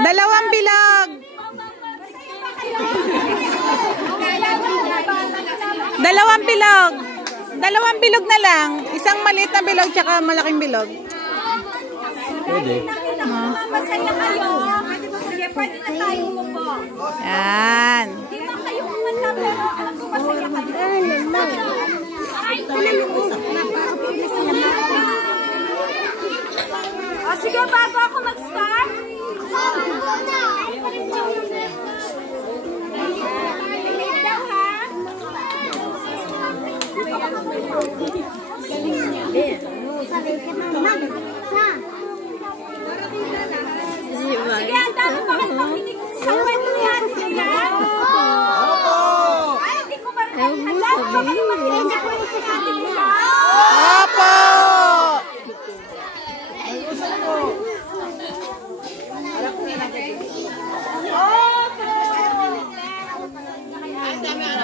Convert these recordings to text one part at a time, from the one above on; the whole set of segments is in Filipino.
Dalawang bilog. Dalawang bilog. Dalawang bilog na lang. Isang maliit na bilog tsaka malaking bilog. Pwede. Masaya kayo. Sige, pwede na tayo umupo. Yan. Di ba kayo kumanta pero alam ko masaya kayo. O sige, bago ako mag-start. Galing daw ha. Sige, ang dami pa kayo makinig sa kwento yan. Sige. Ay, hindi ko marinig. Ang dami pa kayo makinig sa kwento natin. Opo!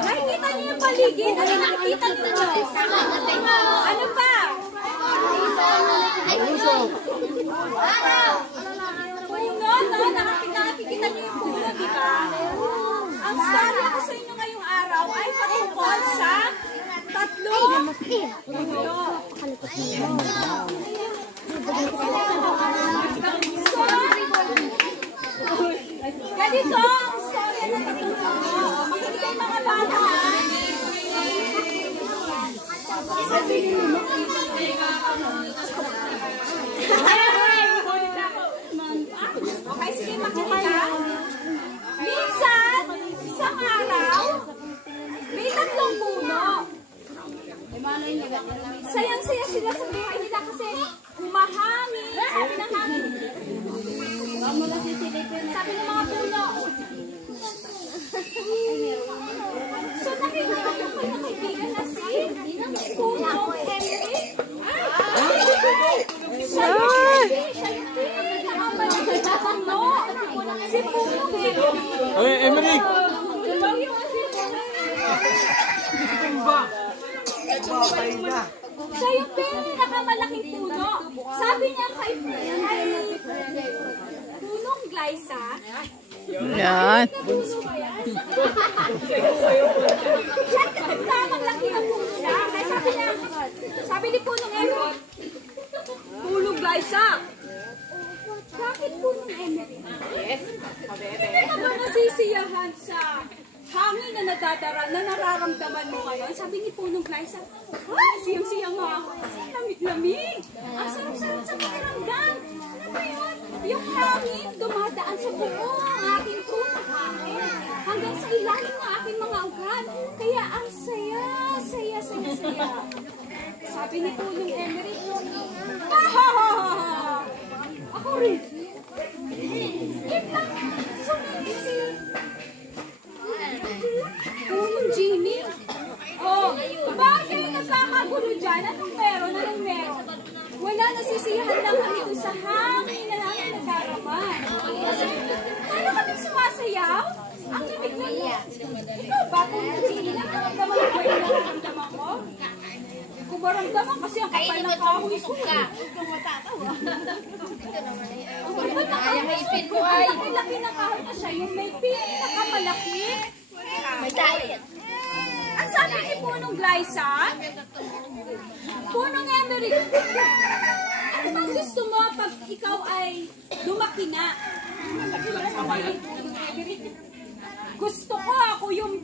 Nakikita niyo yung paligid. Ano nakikita niyo? Ano pa? Puno, no? Nakikita niyo yung puno, di ba? Ang story ko sa inyo ngayong araw ay patungkol sa tatlong puno. Ganito ang story ng tatlong puno. Makinig kayo mga bata. Okay, sige, makinig ka. Minsan, isang araw, may tatlong puno. Sayang-saya sila sa buhay nila kasi humahangin. Sabi ng hangin. Sabi ng mga puno. So, nakikita ko kayo kaibigan na si Punong Henry. Siya yung pinakamalaki na puno. Si Punong Henry. Oy, Emerick! Siya yung pinakamalaking puno. Sabi niya kay Punong Glyza. Yan. Puno ba yan? Tamang laki ng puno niya. Kaya sabi niya, sabi ni Punong Henry, Punong Glyza. Bakit Punong Henry? Hindi ka ba nasisiyahan sa hangin na nadadara, na nararamdaman mo ngayon? Sabi ni Punong Glyza, ay, siyang-siyang nga ako. Lamig-lamig. Ang sarap-sarap sa pakiramdam. Ano ba yun? Yung hangin dumadaan sa buo ang aking punong hangin. Hanggang sa ilalim ng aking mga ugat. Kaya ang saya. Sabi ni Punong Emery, ako rin. Sumili si Punong Jimmy. Oh, bakit nagkakagulo dyan? Anong meron? Wala, nasisiyahan lang kami doon sa hangin na namin nagkaraman. Kasi, paano kami sumasayaw? Ang lamig-lamig. Ikaw ba, Punong Jimmy? Nakaramdaman ko yung nakaramdaman ko? Kung maramdaman kasi ang kapal ng kahoy ko. Ang nakaipin ko ay laki ng kahoy ko siya, yung may pinakamalaki. May diet. Ang sabi ni Punong Glyza, Punong Emery, ano bang gusto mo pag ikaw ay lumaki na? Gusto ko ako yung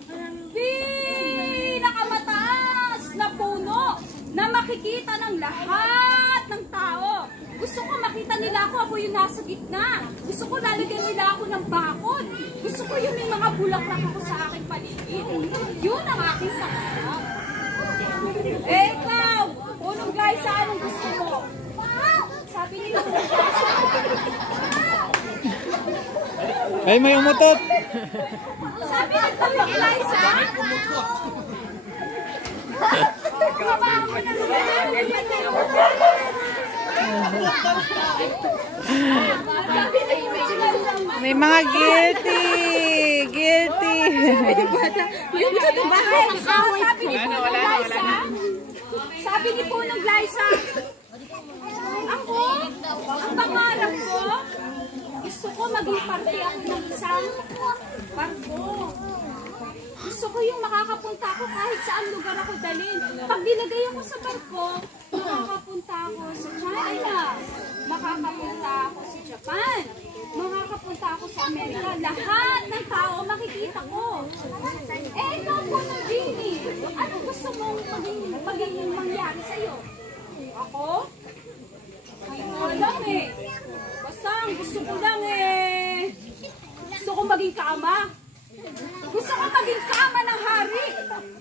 pinakamataas na puno na makikita ng lahat ng tao. Gusto ko makita nila ako yung nasa gitna. Gusto ko lalagyan nila ako ng bakod. Gusto ko yung may mga bulaklak ako sa aking paligid. Yun ang aking pangarap. Eh, ikaw! Punong Glyza, anong gusto mo? Sabi nila, Ay, may umutot! sabi ni Punong Glyza, May mga guilty. Ate. Sabi ni Punong Liza, ako, ang pangarap ko, gusto ko maging parte ako ng isang barko. Gusto ko yung makakapunta ako kahit saan lugar ako dalhin. Pag dinagay ako sa barko, makakapunta ako sa China, makakapunta ako sa Japan, makakapunta ako sa Amerika. Lahat ng tao makikita ko. Eh, ikaw po ng Jimmy, anong gusto mong maging mangyari sa'yo? Ako? Hindi ko alam eh. Basta ang gusto ko lang eh. Gusto ko maging kama. Gusto ko maging kama ng hari.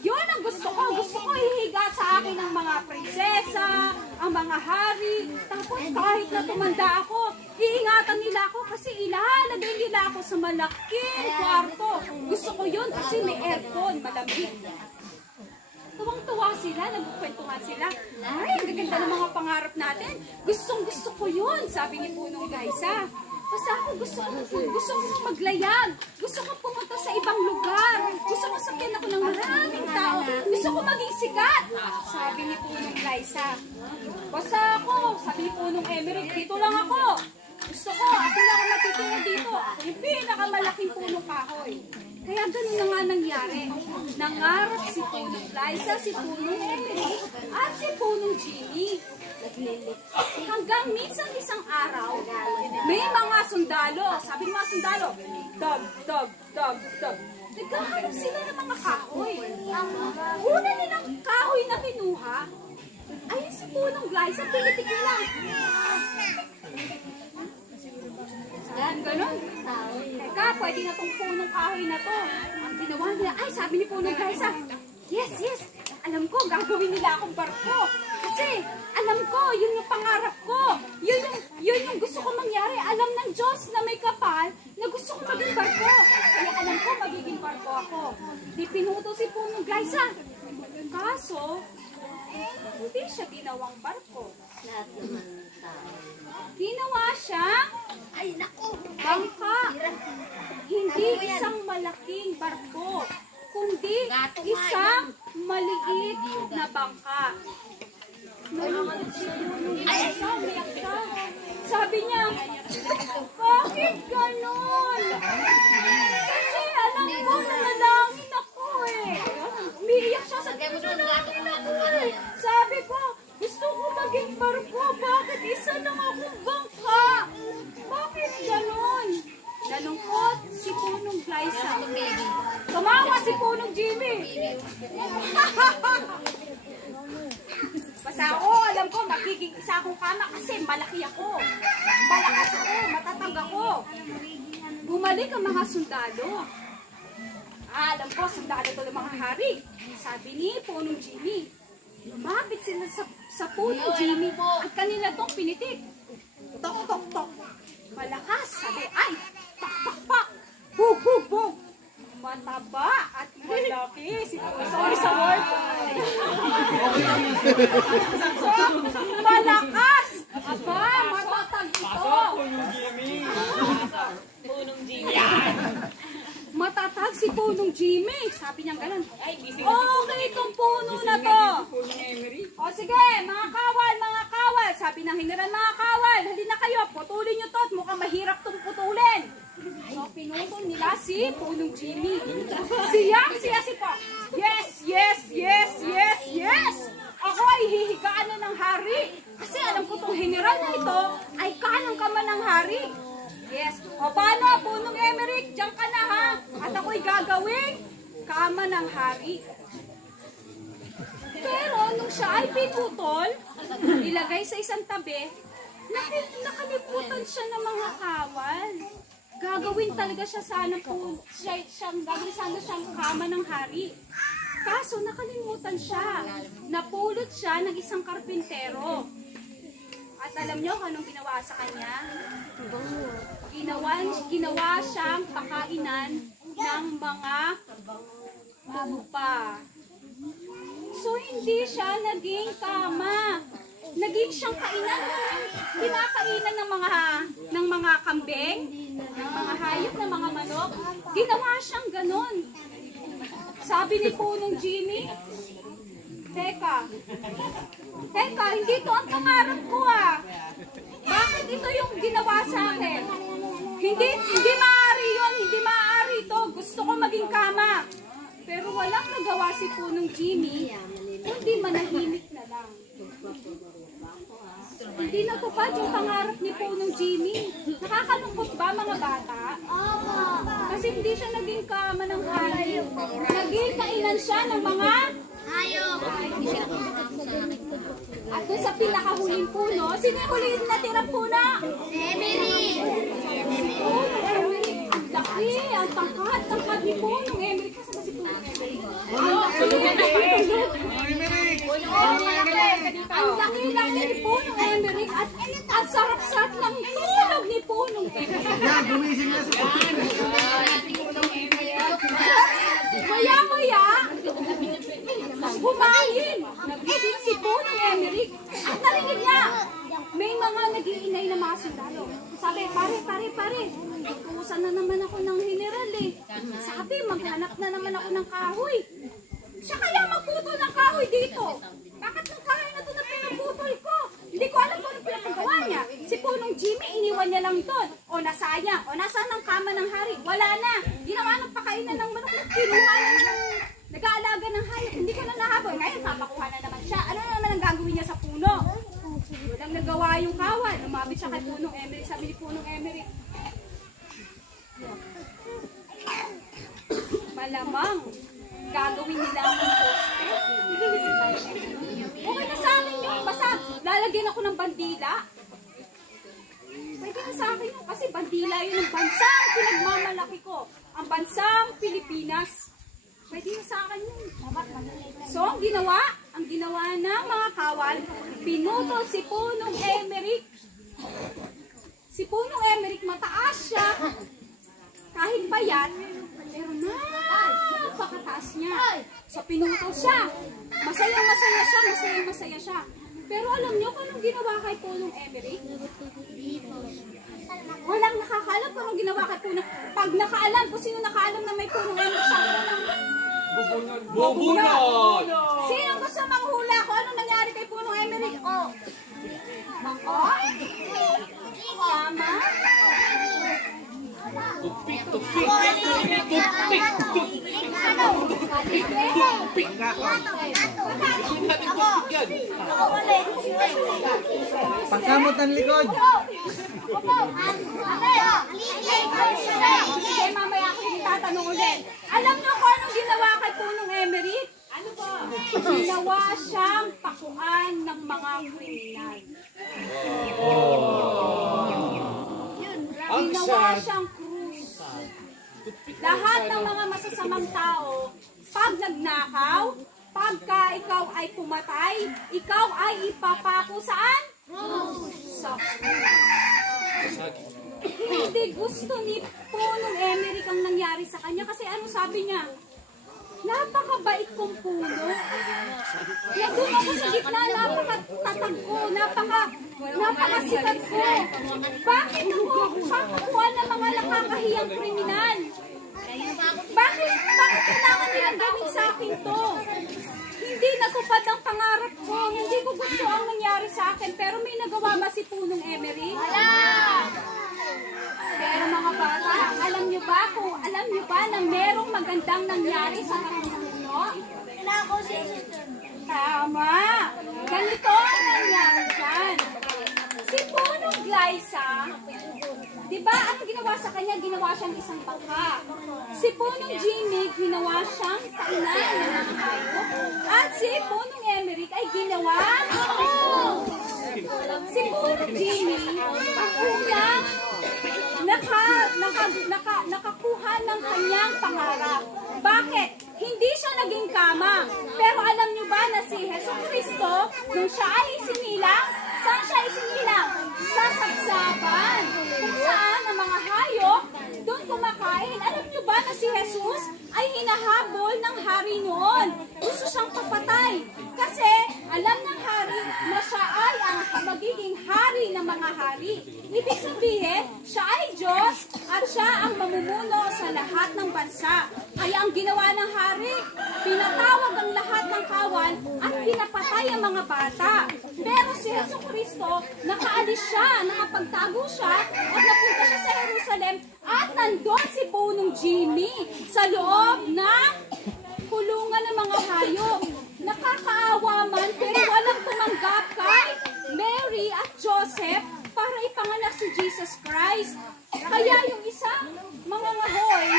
Yun ang gusto ko. Gusto ko ihiga sa akin ang mga prinsesa, ang mga hari. Tapos kahit na tumanda ako, iingatan nila ako kasi ilalagay nila ako sa malaking kwarto. Gusto ko yun kasi may aircon, malamig. Tuwang-tuwa sila, nagkukwentuhan sila. Ay, ang gaganda ng mga pangarap natin. Gustong-gusto ko yun, sabi ni Punong Liza. Basta ako gusto ko maglayag. Gusto ko pumunta sa ibang lugar. Gusto ko sakyan ako ng maraming tao. Gusto ko maging sikat, sabi ni Punong Liza. Basta ako, sabi ni Punong Emerick, dito lang ako. Gusto ko, ako lang ang natitira dito. Yung pinakamalaking punong kahoy. Kaya ganun na nga nangyari. Nangarap si Punong Liza, si Punong Emerick, at si Punong Jimmy. Hanggang minsan isang araw, may mga sundalo. Sabi ng mga sundalo, dog, dog, dog, dog. Nagkahanap sila ng mga kahoy. Ang una nilang kahoy na kinuha, ay si Punong Liza, pinitigil lang. Ganon. Teka, pwede na tong punong kahoy na to. Ang ginawa nila, ay sabi ni Punong Liza, yes, yes, alam ko, gagawin nila akong barko. Kasi, alam ko, yun yung pangarap ko. Yun yung gusto ko mangyari. Alam ng Diyos na may kapal na gusto ko maging barko. Kaya alam ko, magiging barko ako. Di pinuto si Punong Liza. Kaso, hindi siya ginawang barko. Ginawa siyang bangka. Hindi isang malaking barko, kundi isang maliit na bangka. Sabi niya, bakit ganon? Kasi alam ko, nanalangin ako eh. Umiiyak siya sa sabi ko, gusto ko maging barko. Bakit isa lang akong bangka? Bakit ganon? Nalungkot si Punong Liza. Tumawa si Punong Jimmy. Basta ako, alam ko, magiging isa akong kama kasi malaki ako. Malakas ako, matatag ako. Bumalik ang mga sundalo. Alam ko, sundalo to ng mga hari. Sabi ni Punong Jimmy. Lumapit sila sa Punong Jimmy at kanila tong pinitik. Tok, tok, tok. Malakas. Sabi, ay, pak, pak, pak. Bug, bug, bug. Mataba at malaki. Sorry sa word. So, malakas. Aba, matatag ito. Punong Jimmy. Matatag si Punong Jimmy. Sabi niya ganun. Okay, itong puno na to. O sige, mga kawal. Sabi ng hiniran, mga kawal, halina kayo, putulin nyo to at mukhang mahirap itong putulin. So, pinutol nila si Punong Jimmy. Siya si po. Yes, yes, yes, yes, yes. Ako ay hihigaan na ng hari. Kasi alam ko itong hiniran na ito ay kanang kama ng hari. Yes. O paano, Punong Emerick, diyan ka na ha. At ako'y gagawin kama ng hari. Pero nung siya ay pinutol, ilagay sa isang tabi, nakalimutan siya ng mga kawal. Gagawin talaga siya sana gagawin sana siyang kama ng hari. Kaso nakalimutan siya. Napulot siya ng isang karpintero. At alam niyo kung anong ginawa sa kanya? Ginawa siyang pakainan ng mga tupa. So, hindi siya naging kama. naging siyang kainan, kinakainan ng mga kambing, ng mga hayop, ng mga manok. Ginawa siyang ganon. Sabi ni Punong Jimmy, Teka, hindi to ang pangarap ko ah. Bakit ito yung ginawa sa akin? Hindi maaari yun, hindi maaari ito. Gusto ko maging kama. Pero walang nagawa si Punong Jimmy, kundi manahimik na lang. Hindi natupad yung pangarap ni Punong Jimmy. Nakakalungkot ba mga bata? Kasi hindi siya naging kama ng hayop. Naging kainan siya ng mga hayop. At doon sa pinakahuling puno, sino yung huling natirang puno? Si Emery. Ang laki, ang tangkad ni Punong Emery. Kasi ba si Punong Emery? Ang laki-laki ni Punong Emery at sarap-sarap ng tulog ni Punong Emery. Gumising na sa Maya-maya, humayin. Nagising si Punong Emery at narinig niya. May mga nag-iinay na mga sundalo. Sabi, pare. Tuusan na naman ako ng general eh. Sabi, maghanap na naman ako ng kahoy. Siya kaya magputol ng kahoy dito. Bakit ng kahoy na ito na pinaputol ko? Hindi ko alam kung ano pinapagawa niya. Si Punong Jimmy, iniwan niya lang doon. O nasaya. O nasaan ang kama ng hari? Wala na. Ginawa ng pakainan ng manok. Kinuha na. Nag-aalaga ng hayop. Hindi ko na nahabol. Ngayon, papakuha na naman siya. Ano na naman ang gagawin niya sa puno? Walang nagawa yung kawan. Lumapit siya kay Punong Emery. Sabi ni Punong Emery, malamang gagawin nila ang poste. Okay na sa akin yun. Basta lalagyan ako ng bandila. Pwede na sa akin yun. Kasi bandila yun ang bansang pinagmamalaki ko. Ang bansang Pilipinas. Pwede na sa akin yun. So, ang ginawa ng mga kawal, pinutol si Punong Emery. Si Punong Emery, mataas siya. Kahit payat, pero napakataas niya. So, pinutol siya. Masaya siya. Pero alam niyo kung anong ginawa kay Punong Emery? Walang nakakaalam kung anong ginawa kay Punong. Pag nakaalam, kung sino nakaalam na may Punong Emery siya, Bubunot! Sino gusto manghula ko? Anong nangyari kay Punong Emery? Tama? Tupik. Pagkamot ng likod. Sige, mamaya ako yung tatanong ulit. Alam niyo kung anong ginawa kay Punong Emery? Ano po? Ginawa siyang pakuan ng mga kriminal. Ginawa siyang krus. Lahat ng mga masasamang tao, pag nagnakaw, pagka ikaw ay pumatay, ikaw ay ipapako saan? Sa krus. Hindi gusto ni Punong Emery ang nangyari sa kanya kasi ano sabi niya? Napakabait kong puno. Nandun ako sa gitna, napakatatag ko, napakasikat ko. Bakit ako papakuha ng mga nakakahiyang kriminal? Bakit kailangan nilang gawin sa akin to? Hindi natupad ang pangarap ko. Hindi ko gusto ang nangyari sa akin. Pero may nagawa ba si Punong Emery? Wala! Pero mga bata, alam niyo ba na merong magandang nangyari sa Katununo? Tama! Ganito ang nangyari dyan. Si Punong Glyza, di ba ang ginawa sa kanya, ginawa siyang isang bangka. Si Punong Jimmy, ginawa siyang kainan ng hayop. At si Punong Emery ay ginawa si Punong Jimmy, ang unang nakakuha ng kanyang pangarap. Bakit? Hindi siya naging kama. Pero alam niyo ba na si Jesucristo, nung siya ay isinilang, saan siya isinilang? Sa sabsaban. Kung saan ang mga hayop doon kumakain. Alam niyo ba na si Jesus ay hinahabol ng hari noon? Gusto siyang papatay. Kasi Alam ng hari na siya ay ang magiging hari ng mga hari. Ibig sabihin, siya ay Diyos at siya ang mamumuno sa lahat ng bansa. Kaya ang ginawa ng hari, pinatawag ang lahat ng kawan at pinapatay ang mga bata. Pero si Jesucristo, nakaalis siya, nakapagtago siya at napunta siya sa Jerusalem at nandun si Punong Jimmy sa loob ng kulungan ng mga hayop. Nakakaawa man pero walang tumanggap kay Mary at Joseph para ipanganak si Jesus Christ. Kaya yung isang mga ngahoy,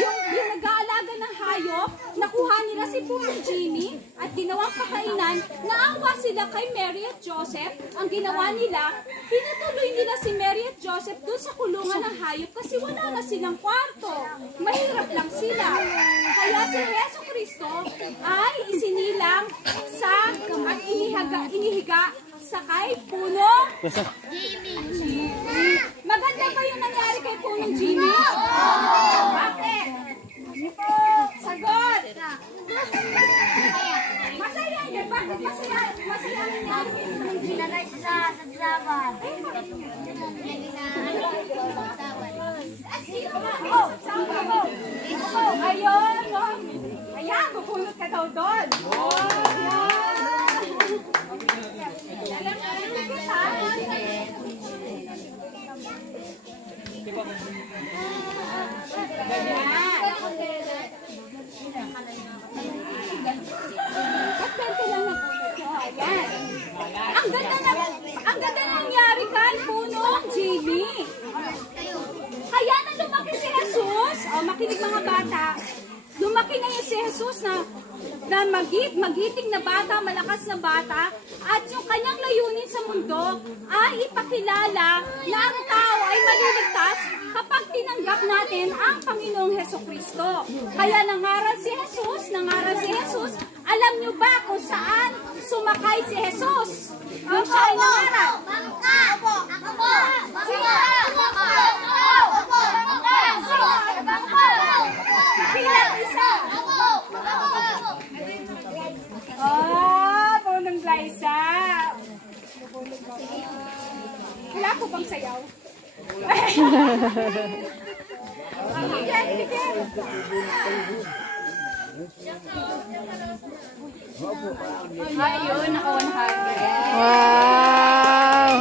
yung nag-aalaga ng hayop, nakuha nila si Punong Jimmy at ginawang pakainan, naawa sila kay Mary at Joseph. Ang ginawa nila, pinatuloy nila si Mary at Joseph doon sa kulungan ng hayop kasi wala na silang kwarto. Mahirap lang sila. Kaya si Jesucristo ay isinilang sa at inihiga sa kay Punong Jimmy. Maganda ba yung nangyari kay Punong Jimmy? Bakit? Sagot! Masaya yun. Bakit masaya? Masaya ang nangyari kay Punong Jimmy. Nagay sa sagsaban. Oh, saan mo? Ayun. Ayan, bubulot ka daw doon. Alam ko ha? Ang ganda na nangyari kay Punong Jimmy. Kaya na lumaki si Jesus, makinig mga bata, lumaki na yun si Jesus na magiting na bata, malakas na bata, at yung kanyang layunin sa mundo ay ipakilala na ang tao ay maliligtas kapag tinanggap natin ang Panginoong Jesucristo. Kaya nangaral si Jesus, alam nyo ba kung saan sumakay si Jesus? Yung siya ay nangaral. Bilang isa. Punong Glyza. Wala ko bang sayaw? Ayun, 100. Wow!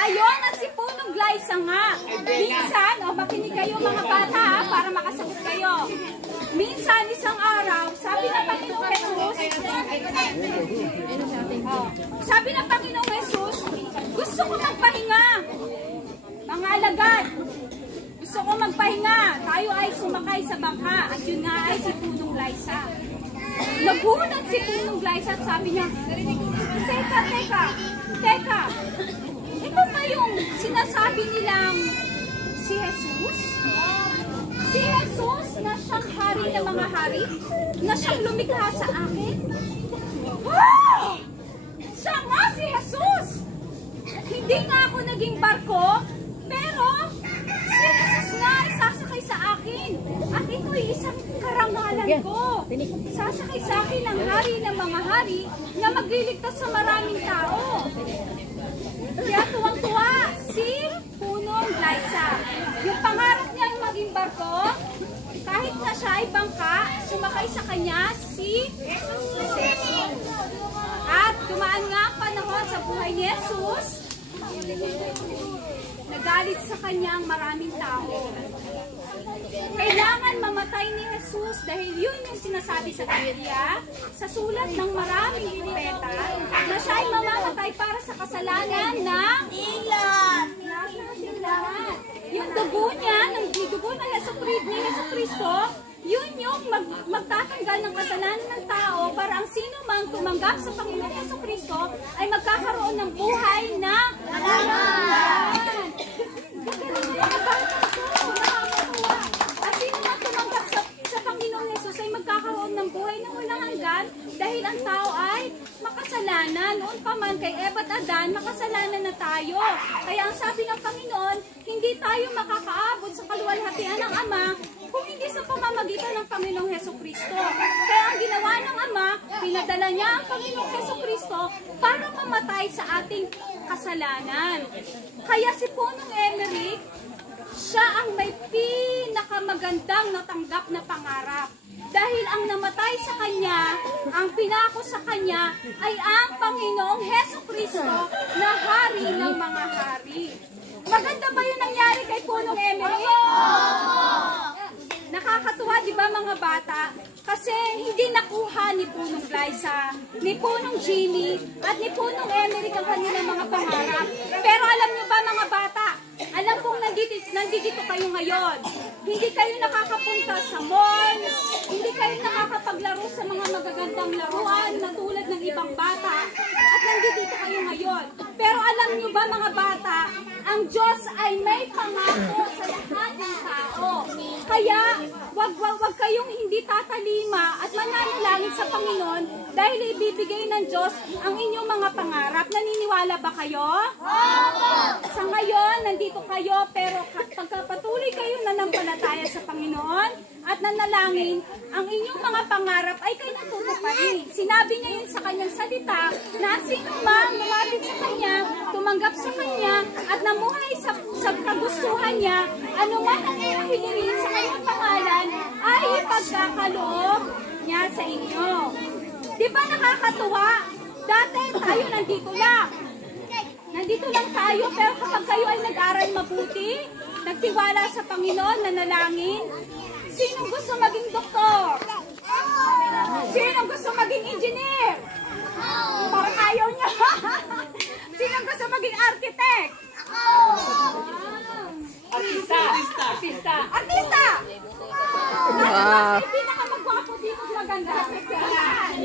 Ayun, at si Punong Glyza nga. Minsan, makinig kayo mga bata para makasagot kayo. Minsan, isang araw, sabi ng Panginoong Jesus, gusto ko magpahinga. Mga alagad, gusto ko magpahinga. Tayo ay sumakay sa bangka at yun nga ay si Punong Glyza. Nagulat si Punong Glyza at sabi niya, Teka, ito ba yung sinasabi nilang si Jesus? Si Jesus na siyang hari ng mga hari? Na siyang lumikha sa akin? Wow! Siya nga si Jesus! Hindi nga ako naging barko, pero si Jesus nga ay sasakay sa akin. At ito'y isang karangalan ko. Sasakay sa akin ang hari ng mga hari na magliligtas sa maraming tao. Kaya tuwang-tuwa si Punong Glyza. Yung pangarap niya ay maging barko, kahit na siya ay bangka, sumakay sa kanya si Jesus. At dumaan nga ang panahon sa buhay ni Jesus, nagalit sa kanya ang maraming tao. Kailangan mamatay ni Jesus dahil yun yung sinasabi sa Biblia, sa sulat ng maraming propeta, na siya ay mamamatay para sa kasalanan ng lahat. Yung dugo niya, ng dugo ng Jesucristo, yun yung magtatanggal ng kasalanan ng tao para ang sino mang tumanggap sa Panginoong Jesucristo ay magkakaroon ng buhay na walang. At sino mang tumanggap sa Panginoong Jesus ay magkakaroon ng buhay na walang hanggan dahil ang tao ay makasalanan. Noon pa man kay Eva at Adan, makasalanan na tayo. Kaya ang sabi ng Panginoon, hindi tayo makakaabot sa kaluwalhatian ng Ama kung hindi sa pamamagitan ng Panginoong Hesukristo. Kaya ang ginawa ng Ama, pinadala niya ang Panginoong Hesukristo para mamatay sa ating kasalanan. Kaya si Punong Emerick, siya ang may pinakamagandang natanggap na pangarap. Dahil ang namatay sa kanya, ang pinako sa kanya, ay ang Panginoong Hesukristo na hari ng mga hari. Maganda ba yung nangyari kay Punong Emerick? Nakakatuwa, di ba mga bata? Kasi hindi nakuha ni Punong Glyza, ni Punong Jimmy, at ni Punong Emerick ang kanilang mga pangarap. Pero alam niyo ba mga bata, alam kong nandito kayo ngayon. Hindi kayo nakakapunta sa mall, hindi kayo nakakapaglaro sa mga magagandang laruan na tulad ng ibang bata, at nandito kayo ngayon. Pero alam niyo ba mga bata, ang Diyos ay may pangako sa lahat ng tao. Kaya, wag kayong hindi tatalima at mananalangin sa Panginoon dahil ibibigay ng Diyos ang inyong mga pangarap. Naniniwala ba kayo? Sa ngayon, nandito kayo, pero pagkapatuloy kayo nanampalataya sa Panginoon at nanalangin, ang inyong mga pangarap ay kayo natutuparin. Sinabi niya yun sa kanyang salita na sino mang lumapit sa kanya, tumanggap sa kanya, at namuhay sa kagustuhan niya, anuman ang hihingin sa kanyang pangalan, ay ipagkakaloob niya sa inyo. Di ba nakakatuwa? Dati tayo nandito lang. Nandito lang tayo, pero kapag kayo ay nag-aral mabuti, nagtiwala sa Panginoon, nanalangin, sinong gusto maging doktor? Sinong gusto maging engineer? Parang ayaw niya. Sinong gusto maging architect? Artista! Wow! Ay, pinakamagwapo dito maganda. Lahat!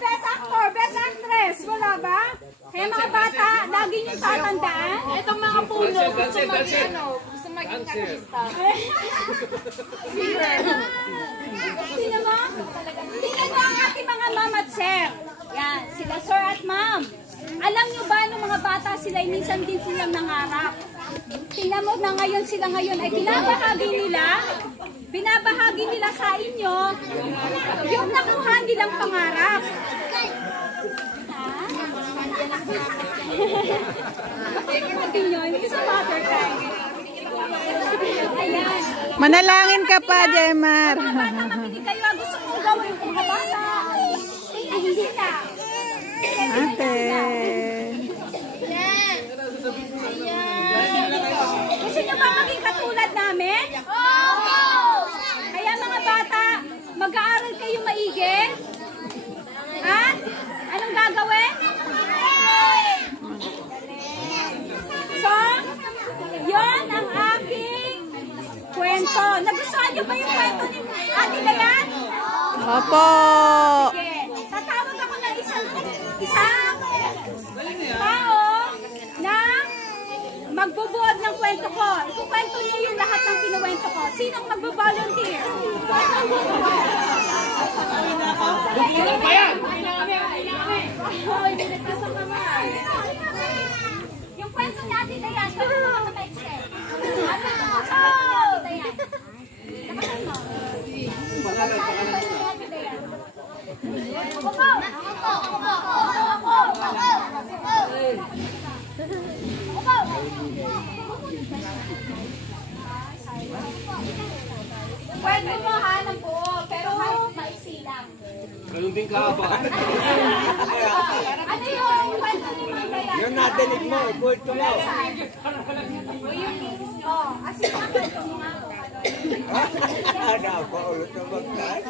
Best actor, best actress. Wala ba? Kaya mga bata, lagi niyong tatandaan. Itong mga puno, gusto maging artista. Tingnan mo ang ating mga ma'am at sir. Yan, sila sir at ma'am. Alam nyo ba, nung mga bata sila, minsan din silang nangarap. Tingnan mo na ngayon sila ngayon ay binabahagi nila sa inyo yung nakuha nilang pangarap. Ayan. Manalangin ka pa, Jemar. Bata, makinig kayo. Gusto kong gawin kong kabata. Hindi na. Ate. Gusto nyo ba maging katulad namin? Kaya mga bata, mag-aaral kayo maigi? Ha? Anong gagawin? So, yon ang aking kwento. Nagustuhan nyo ba yung kwento ni Ate Dayan? Opo. Sige. Tatawag ako ng isang tao na magbubuod ng kwento ko. Ikukwento niya yung lahat ng kinuwento ko. Sinong magbo-volunteer? Yung kwento ni Ate Dayan, kwento mo ka sa Excel. Ano mo sa kwento ni Ate Dayan? Nakasan mo? Saan yung kwento ni Ate Dayan? Kwento mo ha ng buo, pero maiksi lang. Ganun din ka ba? Ano yung kwento ni Mang Dayan? Yung nadinig mo, kwento mo. Asin na kwento mo nga kung ano. Ano ako, ulit na magkain?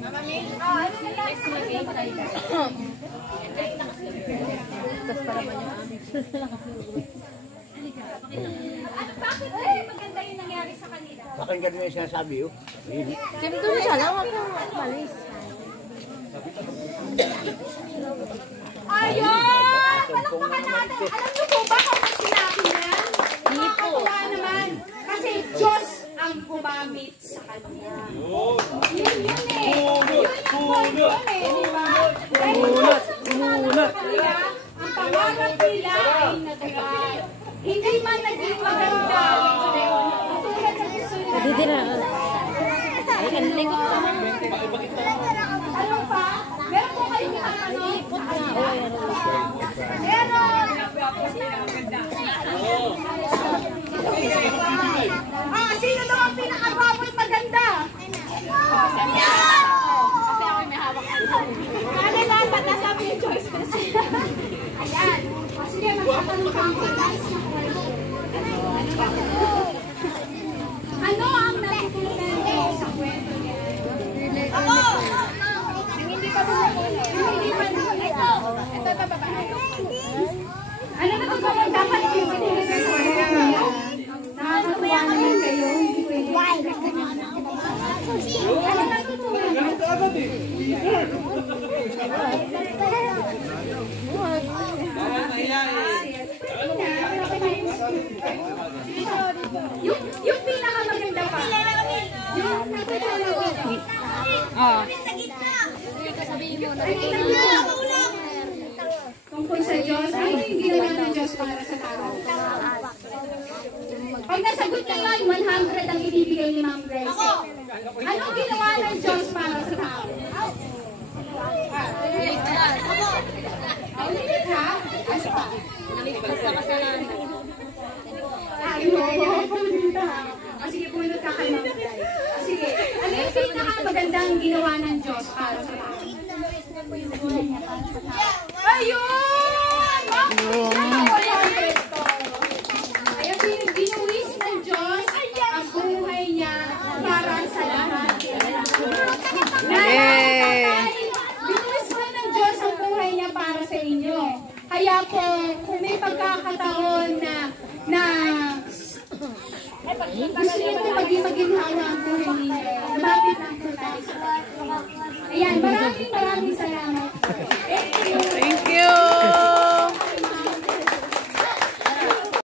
Ano nangyari? Ano, bakit maganda yung nangyari sa kanila? Bakit ganun yung sinasabi, oh? Siyempre na siya lang, wag kang malis. Ayun! Palakpakan natin. Alam niyo po ba kung ano sinabi niya? Nakakatuwa naman. Kasi Diyos ang gumamit sa kanya. Yun eh. Yun ang point yun eh. Diba? Dahil Diyos ang gumamit sa kanila, ang pangarap nila ay natupad. Hindi man naging maganda. Katulad ng gusto nila. Ano pa? Meron po kayong itatanong? Meron! Sino daw ang pinakababoy maganda? Kasi ako may hawak. Kadalasan nasabi yung choice kasi. Ayan. Sige, magtatanong pa ako. Ano ang natutunan sa kwento niya? Ako! Hindi pa bumuli. Hindi pa bumuli. Ito, babae. Ano natutunan dapat yung pinili sa kwento niya? Nakakatuwa naman kayo. Hindi pwede. Ano natutunan? Ganito agad eh. Yung pinakamaganda pa. Yung natutunan ko. Tungkol sa Diyos, ano yung ginawa ng Diyos para sa tao? Pag nasagot niya yun, 100 ang ibibigay ni Ma'am Grace. Anong ginawa ng Diyos para sa tao? Ulit ha? Ano pa? Naligtas sa kasalanan. Sige, punot ka kay Ma'am Grace. Sige, ano yung pinakamagandang ginawa ng Diyos para sa tao? Ayun! Kaya binuwis ng Diyos ang buhay niya para sa lahat. Binuwis po ng Diyos ang buhay niya para sa inyo. Kaya po, kung may pagkakataon na gusto niyo po maging hawa ang buhay ninyo, lumapit lang po tayo sa Ayan, maraming